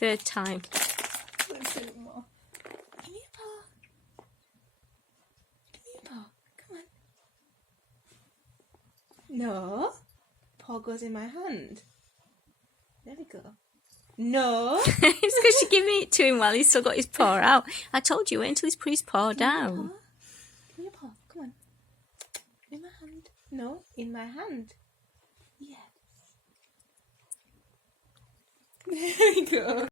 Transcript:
third time. Let's do it more. Give me a paw. Give me a paw. Come on. No. Paw goes in my hand. There we go. No. It's because you're giving it to him while he's still got his paw out. I told you, wait until he's put his paw down. Give me a paw. Come on. In my hand. No, in my hand. Yes. There we go.